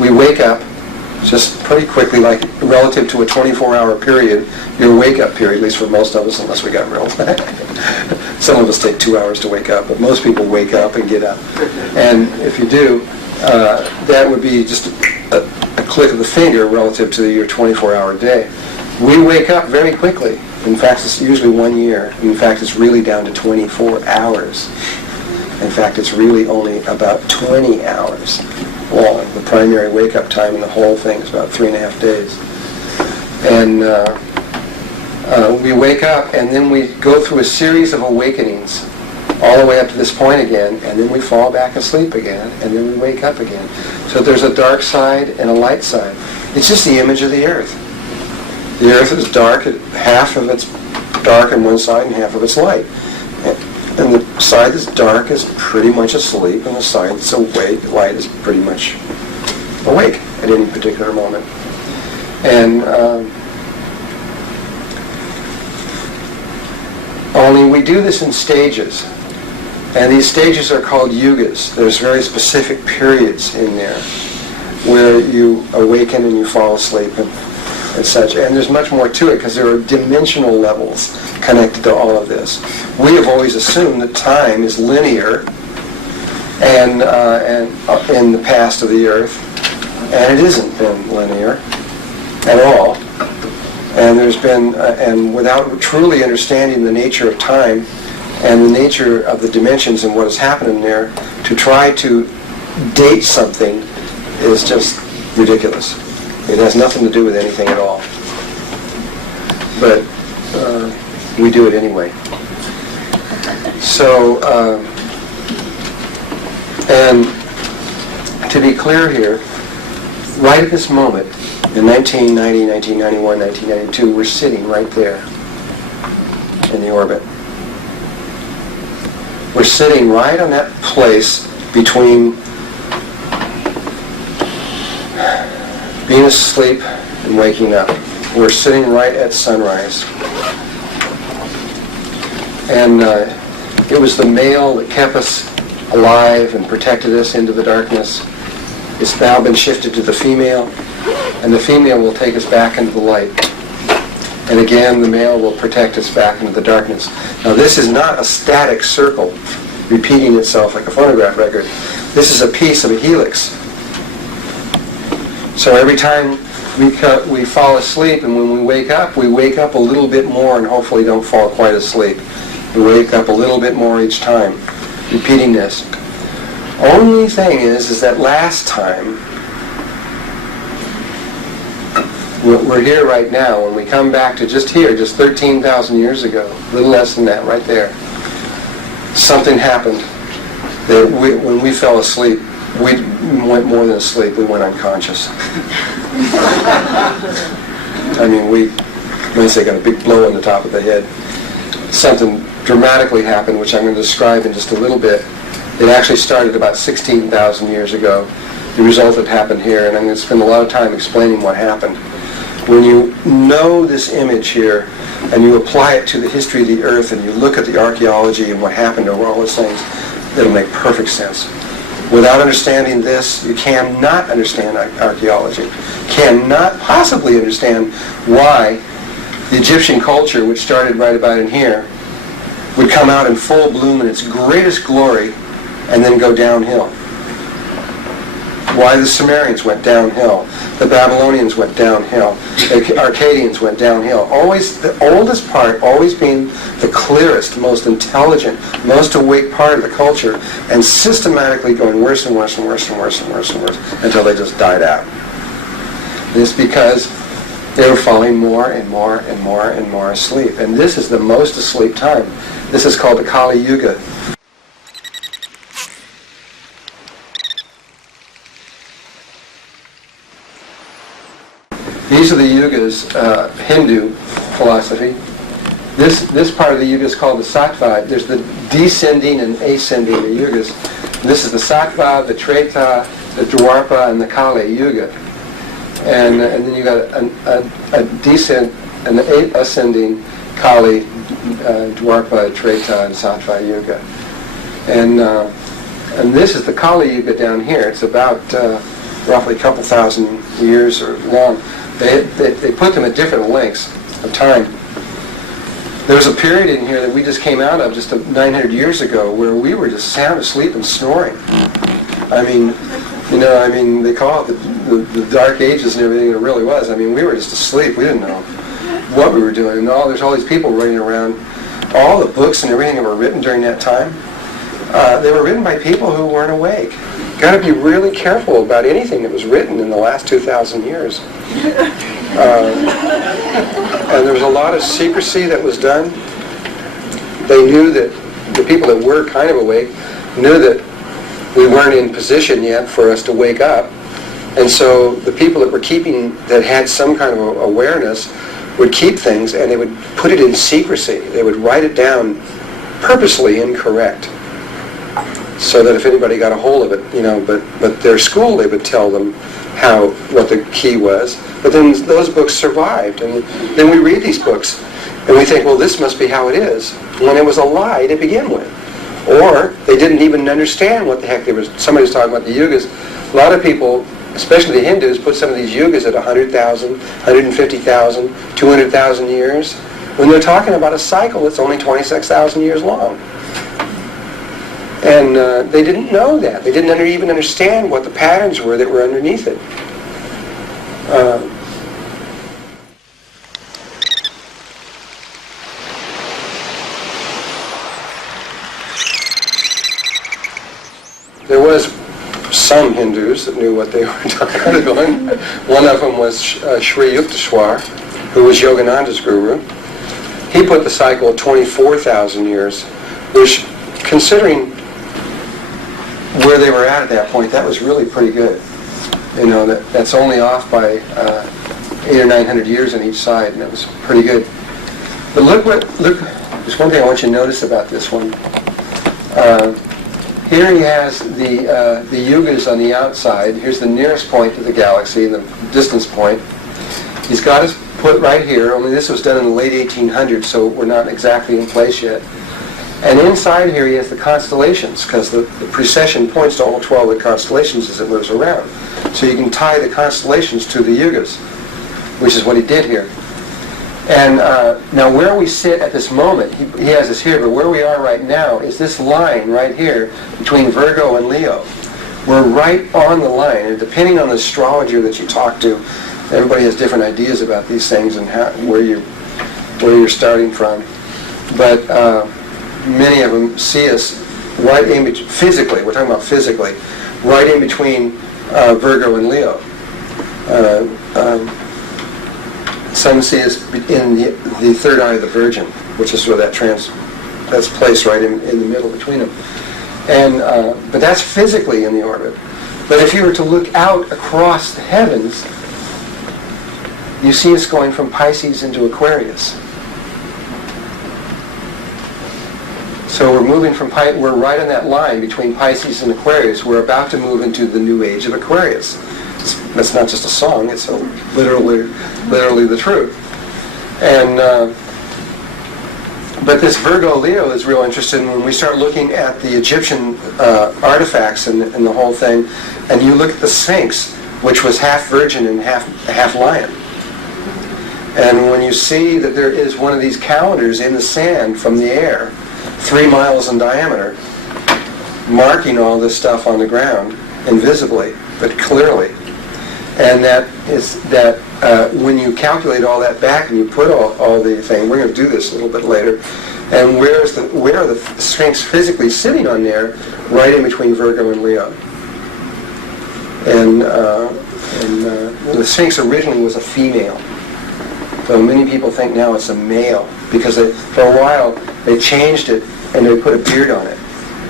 we wake up just pretty quickly, like relative to a 24-hour period, your wake-up period, at least for most of us, unless we got real. Some of us take 2 hours to wake up, but most people wake up and get up. And if you do, that would be just a click of the finger relative to your 24-hour day. We wake up very quickly. In fact, it's usually 1 year. In fact, it's really down to 24 hours. In fact, it's really only about 20 hours long. The primary wake-up time in the whole thing is about 3.5 days. And we wake up, and then we go through a series of awakenings all the way up to this point again, and then we fall back asleep again, and then we wake up again. So there's a dark side and a light side. It's just the image of the earth. The earth is dark, half of it's dark on one side and half of it's light. And the side that's dark is pretty much asleep, and the side that's awake, light, is pretty much awake at any particular moment. And only we do this in stages. And these stages are called yugas. There's very specific periods in there where you awaken and you fall asleep and such. And there's much more to it because there are dimensional levels connected to all of this. We have always assumed that time is linear and in the past of the earth, and it isn't been linear at all. And there's been, and without truly understanding the nature of time and the nature of the dimensions and what is happening there, to try to date something is just ridiculous. It has nothing to do with anything at all. But we do it anyway. So, and to be clear here, right at this moment, in 1990, 1991, 1992, we're sitting right there in the orbit. We're sitting right on that place between being asleep and waking up. We're sitting right at sunrise. And it was the male that kept us alive and protected us into the darkness. It's now been shifted to the female, and the female will take us back into the light. And again, the male will protect us back into the darkness. Now, this is not a static circle repeating itself like a phonograph record. This is a piece of a helix. So every time we fall asleep, and when we wake up a little bit more, and hopefully don't fall quite asleep. We wake up a little bit more each time, repeating this. Only thing is that last time, we're here right now. When we come back to just here, just 13,000 years ago, a little less than that right there, something happened that when we fell asleep, we went more than asleep, we went unconscious. I mean, we got a big blow on the top of the head. Something dramatically happened, which I'm going to describe in just a little bit. It actually started about 16,000 years ago. The result that happened here, and I'm going to spend a lot of time explaining what happened. When you know this image here, and you apply it to the history of the earth, and you look at the archaeology and what happened over all those things, it'll make perfect sense. Without understanding this, you cannot understand archaeology. Cannot possibly understand why the Egyptian culture, which started right about in here, would come out in full bloom in its greatest glory and then go downhill. Why the Sumerians went downhill, the Babylonians went downhill, the Akkadians went downhill. Always the oldest part, always being the clearest, most intelligent, most awake part of the culture, and systematically going worse and worse and worse and worse and worse and worse until they just died out. And it's because they were falling more and more and more and more asleep. And this is the most asleep time. This is called the Kali Yuga. These are the yugas, Hindu philosophy. This part of the yuga is called the Sattva. There's the descending and ascending the yugas. This is the Sattva, the Treta, the Dwarpa, and the Kali Yuga. And then you got a descent, an ascending Kali, Dwarpa, Treta, and Sattva Yuga. And this is the Kali Yuga down here. It's about roughly a couple thousand years or long. They put them at different lengths of time. There was a period in here that we just came out of just 900 years ago where we were just sound asleep and snoring. I mean, they call it the Dark Ages and everything. It really was. I mean, we were just asleep. We didn't know what we were doing. And there's all these people running around. All the books and everything that were written during that time, they were written by people who weren't awake. Got to be really careful about anything that was written in the last 2,000 years. And there was a lot of secrecy that was done. They knew that the people that were kind of awake knew that we weren't in position yet for us to wake up. And so the people that had some kind of awareness would keep things, and they would put it in secrecy. They would write it down purposely incorrect, so that if anybody got a hold of it, but their school, they would tell them what the key was. But then those books survived, and then we read these books, and we think, well, this must be how it is, when it was a lie to begin with. Or they didn't even understand what the heck somebody was talking about the yugas. A lot of people, especially the Hindus, put some of these yugas at 100,000, 150,000, 200,000 years, when they're talking about a cycle that's only 26,000 years long. And they didn't know that. They didn't even understand what the patterns were that were underneath it. There was some Hindus that knew what they were doing. One of them was Sri Yukteswar, who was Yogananda's guru. He put the cycle at 24,000 years, which, considering where they were at that point, that was really pretty good. That's only off by 800 or 900 years on each side, and that was pretty good. But look, there's one thing I want you to notice about this one. Here he has the yugas on the outside. Here's the nearest point to the galaxy, the distance point. He's got his put right here, only this was done in the late 1800s, so we're not exactly in place yet. And inside here he has the constellations, because the precession points to all 12 of the constellations as it moves around. So you can tie the constellations to the yugas, which is what he did here. And now where we sit at this moment, he has this here, but where we are right now is this line right here between Virgo and Leo. We're right on the line, and depending on the astrologer that you talk to, everybody has different ideas about these things and where you're starting from. But many of them see us right in between, physically, we're talking about physically, right in between Virgo and Leo. Some see us in the third eye of the Virgin, which is where that's placed right in the middle between them. And but that's physically in the orbit. But if you were to look out across the heavens, you see us going from Pisces into Aquarius. So we're moving we're right on that line between Pisces and Aquarius. We're about to move into the new age of Aquarius. That's not just a song, it's literally the truth. And but this Virgo Leo is real interesting when we start looking at the Egyptian artifacts and the whole thing, and you look at the Sphinx, which was half virgin and half lion. And when you see that there is one of these calendars in the sand from the air, 3 miles in diameter, marking all this stuff on the ground, invisibly, but clearly. And that is that when you calculate all that back and you put all the thing, we're going to do this a little bit later, and where are the Sphinx physically sitting on there, right in between Virgo and Leo. And the Sphinx originally was a female. So many people think now it's a male, because for a while they changed it and they put a beard on it.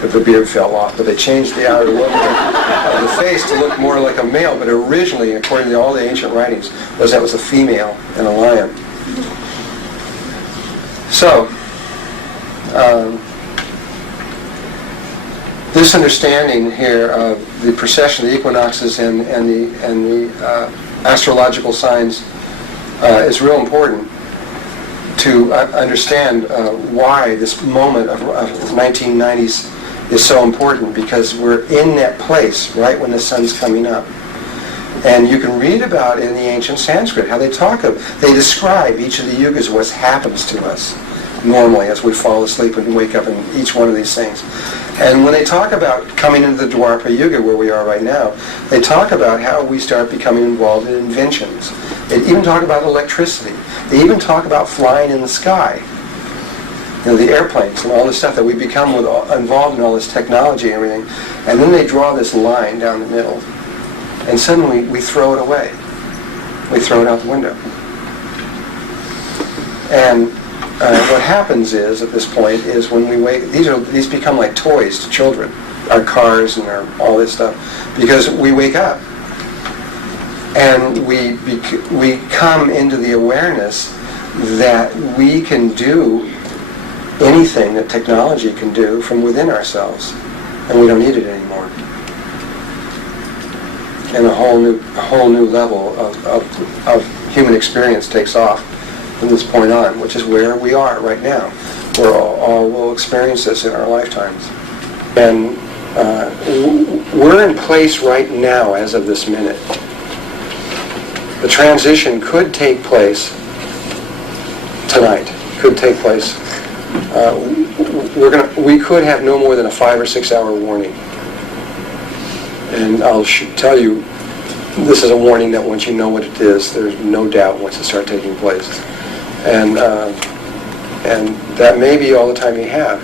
But the beard fell off, but they changed the outer look of the face to look more like a male. But originally, according to all the ancient writings, was a female and a lion. So, this understanding here of the precession of the equinoxes and the astrological signs is real important to understand why this moment of 1990s is so important, because we're in that place right when the sun's coming up. And you can read about in the ancient Sanskrit how they describe each of the yugas, what happens to us normally as we fall asleep and wake up in each one of these things. And when they talk about coming into the Dwapara Yuga, where we are right now, they talk about how we start becoming involved in inventions. They even talk about electricity. They even talk about flying in the sky. You know, the airplanes and all this stuff that we become involved in all this technology and everything. And then they draw this line down the middle. And suddenly we throw it away. We throw it out the window. And what happens is, at this point, is when we wake, these become like toys to children, our cars and all this stuff, because we wake up and we come into the awareness that we can do anything that technology can do from within ourselves, and we don't need it anymore. And a whole new level of human experience takes off from this point on, which is where we are right now. We're all will experience this in our lifetimes. And we're in place right now as of this minute. The transition could take place tonight, could take place. We could have no more than a 5 or 6 hour warning. And I'll tell you, this is a warning that once you know what it is, there's no doubt once it starts taking place. And that may be all the time you have.